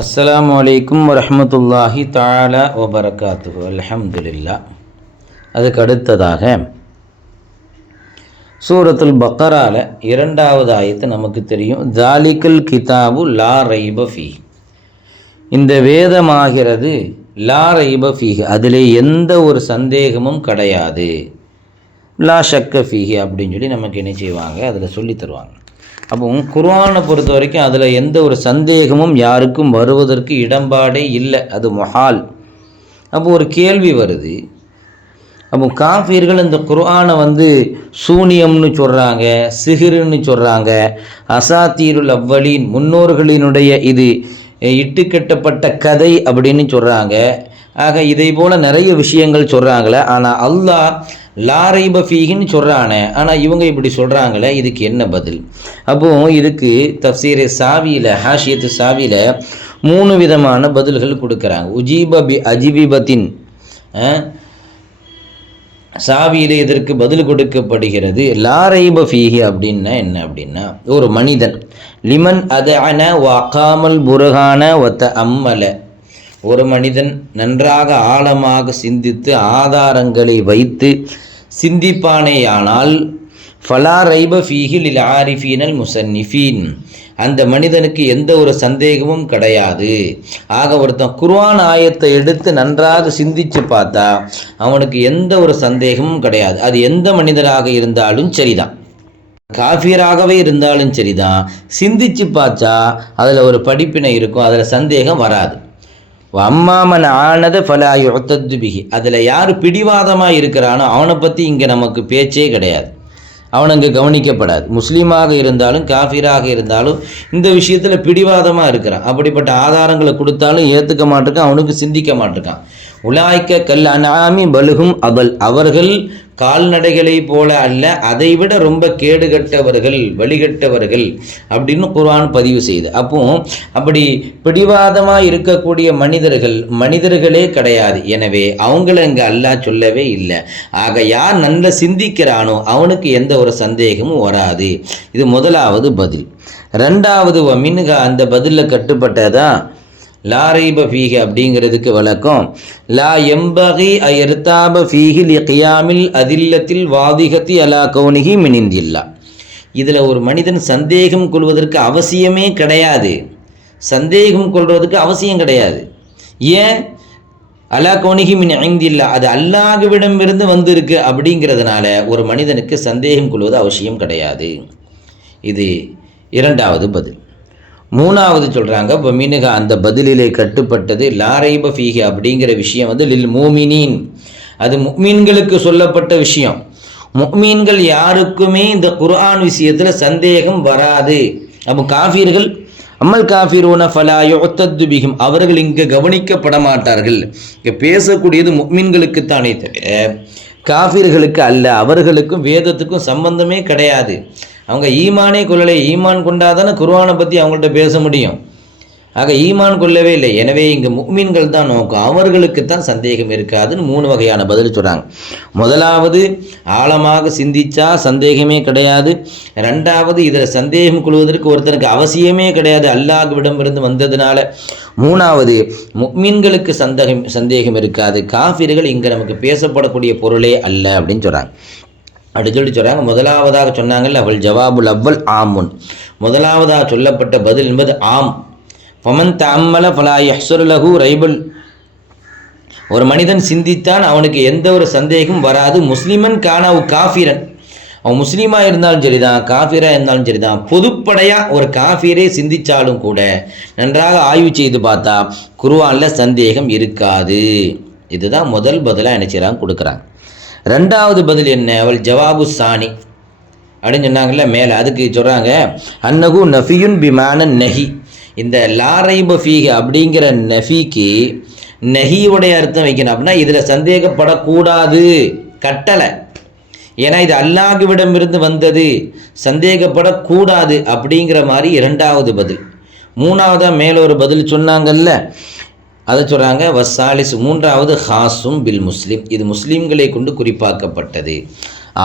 அஸ்ஸலாமு அலைக்கும் வரஹ்மத்துல்லாஹி தஆலா வபரகாத்துஹு. அல்ஹம்துலில்லாஹ். அதுக்கு அடுத்ததாக சூரத்துல் பக்கரால 2வது ஆயத்து நமக்கு தெரியும். ஜாலிகல் கிதாபு லா ரைப ஃபீஹ். இந்த வேதமாகிறது லா ரைப ஃபீஹ், அதிலே எந்த ஒரு சந்தேகமும் கிடையாது. லா ஷக்க ஃபீஹ் அப்படின்னு சொல்லி நமக்கு என்ன செய்வாங்க, அதில் சொல்லி தருவாங்க. அப்போ குர்ஆனை பொறுத்த வரைக்கும் அதில் எந்த ஒரு சந்தேகமும் யாருக்கும் வருவதற்கு இடம்பாடே இல்லை, அது முஹால். அப்போ ஒரு கேள்வி வருது, அப்போ காஃபிர்கள் இந்த குர்ஆனை சூனியம்னு சொல்கிறாங்க, சிஹிருன்னு சொல்கிறாங்க, அசாத்தீருல் அவ்வலீன் முன்னோர்களினுடைய இது இட்டுக்கட்டப்பட்ட கதை அப்படின்னு சொல்கிறாங்க. ஆக இதை போல் நிறைய விஷயங்கள் சொல்கிறாங்களே, ஆனால் அல்லாஹ் லா ரைப ஃபீஹின்னு சொல்கிறானே, ஆனால் இவங்க இப்படி சொல்கிறாங்களே, இதுக்கு என்ன பதில்? அப்போது இதுக்கு தஃப்சீரே சாவியில், ஹாஷியத்து சாவியில் 3 விதமான பதில்கள் கொடுக்குறாங்க. உஜீப பி அஜிபிபத்தின் சாவியில் இதற்கு பதில் கொடுக்கப்படுகிறது. லா ரைப ஃபீஹி அப்படின்னா என்ன அப்படின்னா, ஒரு மனிதன் லிமன் அதஅன வகாமல் புர்ஹான வத்த அம்மல, ஒரு மனிதன் நன்றாக ஆழமாக சிந்தித்து ஆதாரங்களை வைத்து சிந்திப்பானேயானால் ஃபலா ரைப ஃபீஹி லில் ஆரிஃபீனல் முசன்னிஃபீன், அந்த மனிதனுக்கு எந்த ஒரு சந்தேகமும் கிடையாது. ஆக ஒருத்தன் குர்ஆன் ஆயத்தை எடுத்து நன்றாக சிந்தித்து பார்த்தா அவனுக்கு எந்த ஒரு சந்தேகமும் கிடையாது. அது எந்த மனிதராக இருந்தாலும் சரிதான், காஃபியராகவே இருந்தாலும் சரிதான், சிந்திச்சு பார்த்தா அதில் ஒரு படிப்பினை இருக்கும், அதில் சந்தேகம் வராது. அம்மாமன் ஆனது ஃபலா யுஅத்தது பிஹி, அதில் யார் பிடிவாதமாக இருக்கிறானோ அவனை பற்றி இங்கே நமக்கு பேச்சே கிடையாது, அவன் அங்கே கவனிக்கப்படாது. முஸ்லீமாக இருந்தாலும் காஃபிராக இருந்தாலும் இந்த விஷயத்தில் பிடிவாதமாக இருக்கிறான், அப்படிப்பட்ட ஆதாரங்களை கொடுத்தாலும் ஏற்றுக்க மாட்டிருக்கான், அவனுக்கு சிந்திக்க மாட்டிருக்கான். உலாய்க்க கல் அனாமி பலுகும் அபல், அவர்கள் கால்நடைகளை போல அல்ல, அதைவிட ரொம்ப கேடுகட்டவர்கள், வழிகட்டவர்கள் அப்படின்னு குர்ஆன் பதிவு செய்து. அப்படி பிடிவாதமாக இருக்கக்கூடிய மனிதர்களே கிடையாது. எனவே அவங்கள இங்கே அல்லாஹ் சொல்லவே இல்லை. ஆக யார் நல்ல சிந்திக்கிறானோ அவனுக்கு எந்த ஒரு சந்தேகமும் வராது. இது முதலாவது பதில். 2வது மின்ஹா, அந்த பதிலில் கட்டுப்பட்டதான் லா ரைப ஃபீஹி அப்படிங்கிறதுக்கு விளக்கம், லா எம்பகி அயர்தாப ஃபீஹி லிகியாமில் அதில்லத்தில் வாதிகத்தி அலா கௌனிஹி மின் இந்தில்லாஹ். இதில் ஒரு மனிதன் சந்தேகம் கொள்வதற்கு அவசியமே கிடையாது, சந்தேகம் கொள்வதற்கு அவசியம் கிடையாது. ஏன்? அலா கௌனிஹி மின் இந்தில்லாஹ், அது அல்லாஹ்விடமிருந்து வந்திருக்கு அப்படிங்கிறதுனால ஒரு மனிதனுக்கு சந்தேகம் கொள்வது அவசியம் கிடையாது. இது 2வது பதில். 3வது சொல்கிறாங்க, இப்போ மினுகா, அந்த பதிலிலே கட்டுப்பட்டது லா ரைப ஃபீஹி அப்படிங்கிற விஷயம் லில் மூமினீன், அது முஃமின்களுக்கு சொல்லப்பட்ட விஷயம். முஃமின்கள் யாருக்குமே இந்த குர்ஆன் விஷயத்தில் சந்தேகம் வராது. அப்போ காஃபிர்கள் அம்மல் காஃபிரூன ஃபலா யுஅத்தது பிஹிம், அவர்கள் இங்கே கவனிக்கப்பட மாட்டார்கள். இங்கே பேசக்கூடியது முஃமின்களுக்குத்தானே தவிர காஃபிர்களுக்கு அல்ல. அவர்களுக்கும் வேதத்துக்கும் சம்பந்தமே கிடையாது. அவங்க ஈமானே கொள்ளலை, ஈமான் கொண்டாதானே குர்ஆனை பற்றி அவங்கள்ட்ட பேச முடியும். ஆக ஈமான் கொள்ளவே இல்லை. எனவே இங்கே முஃமின்கள் தான் நோக்கம், அவர்களுக்கு தான் சந்தேகம் இருக்காதுன்னு 3 வகையான பதில் சொல்கிறாங்க. முதலாவது, ஆழமாக சிந்திச்சா சந்தேகமே கிடையாது. 2வது, இதில் சந்தேகம் கொள்வதற்கு ஒருத்தனுக்கு அவசியமே கிடையாது, அல்லாஹ்விடமிருந்து வந்ததுனால. 3வது, முஃமின்களுக்கு சந்தேகம் இருக்காது, காஃபிர்கள் இங்கே நமக்கு பேசப்படக்கூடிய பொருளே அல்ல அப்படின்னு சொல்கிறாங்க. அப்படி சொல்கிறாங்க. முதலாவதாக சொன்னாங்கல்ல, அவள் ஜவாபுல் அவ்வல் ஆமுன், முதலாவதாக சொல்லப்பட்ட பதில் என்பது ஆம். ஃபமன் தஅம்மல ஃபலா யஹ்சுரு லஹு ரைபுல், ஒரு மனிதன் சிந்தித்தான் அவனுக்கு எந்த ஒரு சந்தேகம் வராது. முஸ்லிமன் கானவு காஃபிரன், அவன் முஸ்லீமாக இருந்தாலும் சரிதான், காஃபிராக இருந்தாலும் சரிதான், பொதுப்படையாக ஒரு காஃபிரே சிந்தித்தாலும் கூட நன்றாக ஆய்வு செய்து பார்த்தா குர்ஆனில் சந்தேகம் இருக்காது. இதுதான் முதல் பதிலாக என்ன செய்கிறாங்க, கொடுக்குறாங்க. 2வது பதில் என்ன, அவள் ஜவாபு சானி அப்படின்னு சொன்னாங்கல்ல மேலே, அதுக்கு சொல்கிறாங்க அன்னகு நஃபியுன் பிமான நஹி, இந்த லா ரைப ஃபீஹி அப்படிங்கிற நஃபிக்கு நஹியுடைய அர்த்தம் வைக்கணும். அப்படின்னா இதில் சந்தேகப்படக்கூடாது, கட்டளை. ஏன்னா இது அல்லாஹ்விடமிருந்து வந்தது, சந்தேகப்படக்கூடாது அப்படிங்கிற மாதிரி 2வது பதில். 3வதாக மேலே ஒரு பதில் சொன்னாங்கல்ல, அதை சொல்கிறாங்க வசாலிஸ், 3வது ஹாசும் பில் முஸ்லிம், இது முஸ்லீம்களை கொண்டு குறிப்பாக்கப்பட்டது.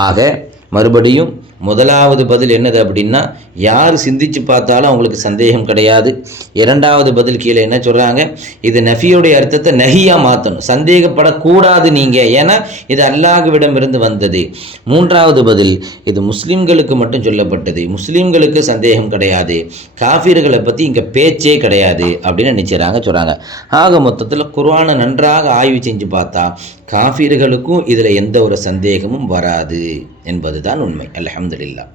ஆக மறுபடியும் முதலாவது பதில் என்னது அப்படின்னா, யார் சிந்திச்சு பார்த்தாலும் அவங்களுக்கு சந்தேகம் கிடையாது. இரண்டாவது பதில் கீழே என்ன சொல்கிறாங்க, இது நஃபியுடைய அர்த்தத்தை நஹியாக மாற்றணும், சந்தேகப்படக்கூடாது நீங்கள், ஏன்னா இது அல்லாஹ்விடம் இருந்து வந்தது. மூன்றாவது பதில், இது முஸ்லீம்களுக்கு மட்டும் சொல்லப்பட்டது, முஸ்லீம்களுக்கு சந்தேகம் கிடையாது, காஃபிர்களை பற்றி இங்கே பேச்சே கிடையாது அப்படின்னு நினைச்சாங்க சொல்கிறாங்க. ஆக மொத்தத்தில் குர்ஆனை நன்றாக ஆய்வு செஞ்சு பார்த்தா காஃபிர்களுக்கும் இதில் எந்த ஒரு சந்தேகமும் வராது என்பது தான் உண்மை. அல்ஹம்துலில்லாஹ்.